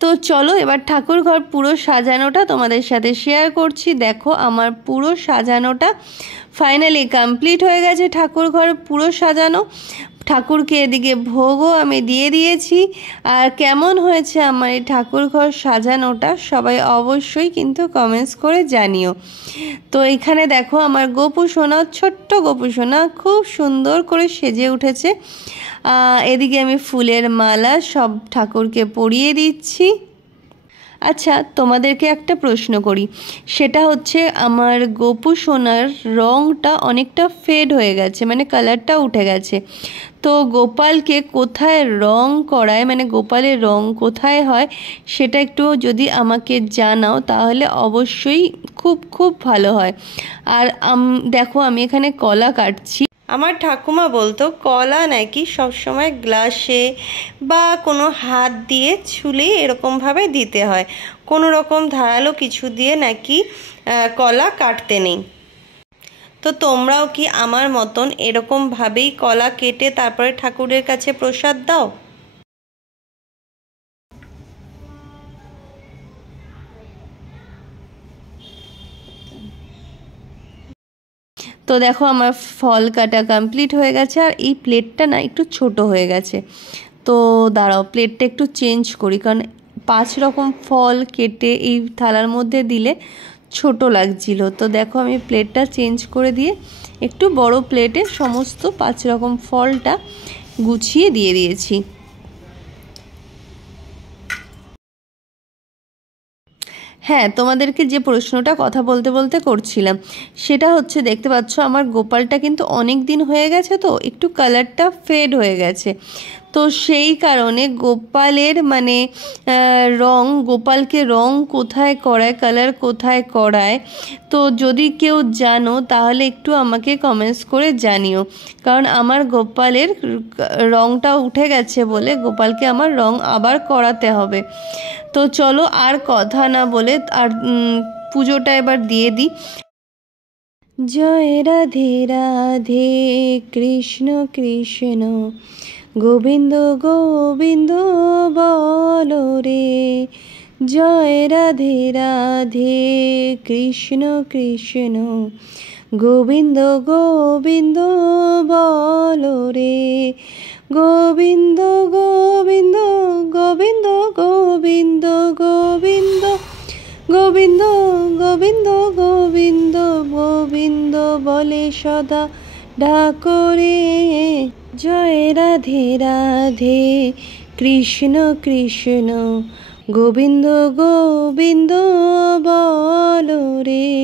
তো চলো এবার ঠাকুর ঘর পুরো সাজানোটা তোমাদের সাথে শেয়ার করছি। দেখো আমার পুরো সাজানোটা ফাইনালি কমপ্লিট হয়ে গেছে। ঠাকুর ঘর পুরো সাজানো, ঠাকুরকে এদিকে ভোগও আমি দিয়ে দিয়েছি। আর কেমন হয়েছে আমার এই ঠাকুর ঘর সাজানোটা সবাই অবশ্যই কিন্তু কমেন্টস করে জানিও। তো এখানে দেখো আমার গোপু সোনা, ছোট্ট গোপু সোনা খুব সুন্দর করে সেজে উঠেছে। এদিকে আমি ফুলের মালা সব ঠাকুরকে পরিয়ে দিচ্ছি। আচ্ছা, তোমাদেরকে একটা প্রশ্ন করি, সেটা হচ্ছে আমার গোপু সোনার রঙটা অনেকটা ফেড হয়ে গেছে, মানে কালারটা উঠে গেছে। তো গোপালকে কোথায় রং করায়, মানে গোপালের রং কোথায় হয় সেটা একটু যদি আমাকে জানাও তাহলে অবশ্যই খুব খুব ভালো হয়। আর দেখো আমি এখানে কলা কাটছি। আমার ঠাকুমা বলতো কলা নাকি সবসময় গ্লাসে বা কোনো হাত দিয়ে ছুলে এরকমভাবে দিতে হয়, কোনো রকম ধারালো কিছু দিয়ে নাকি কলা কাটতে নেই। তো তোমরাও কি আমার মতন এরকমভাবেই কলা কেটে তারপরে ঠাকুরের কাছে প্রসাদ দাও? তো দেখো আমার ফল কাটা কমপ্লিট হয়ে গেছে। আর এই প্লেটটা না একটু ছোট হয়ে গেছে, তো দাঁড়াও প্লেটটা একটু চেঞ্জ করি, কারণ 5 রকম ফল কেটে এই থালার মধ্যে দিলে ছোট লাগছিল। তো দেখো আমি প্লেটটা চেঞ্জ করে দিয়ে একটু বড় প্লেটে সমস্ত 5 রকম ফলটা গুছিয়ে দিয়ে দিয়েছি। হ্যাঁ, তোমাদেরকে যে প্রশ্নটা কথা বলতে বলতে করছিলাম সেটা হচ্ছে, দেখতে পাচ্ছ আমার গোপালটা কিন্তু অনেক দিন হয়ে গেছে, তো একটু কালারটা ফেড হয়ে গেছে। তো সেই কারণে গোপালের মানে গোপালকে রং কোথায় করায়, কালার কোথায় করায়, তো যদি কেউ জানো তাহলে একটু আমাকে কমেন্টস করে জানিও। কারণ আমার গোপালের রংটা উঠে গেছে বলে গোপালকে আমার রং আবার করাতে হবে। তো চলো আর কথা না বলে আর পুজোটা এবার দিয়ে দিই। জয় রাধে রাধে কৃষ্ণ কৃষ্ণ গোবিন্দ গোবিন্দ বলো রে। জয় রাধে রাধে কৃষ্ণ কৃষ্ণ গোবিন্দ গোবিন্দ বলো রে। গোবিন্দ গোবিন্দ গোবিন্দ গোবিন্দ গোবিন্দ গোবিন্দ গোবিন্দ গোবিন্দ গোবিন্দ বলে সদা ডাকরে। জয় রাধে রাধে কৃষ্ণ কৃষ্ণ গোবিন্দ গোবিন্দ বলো রে।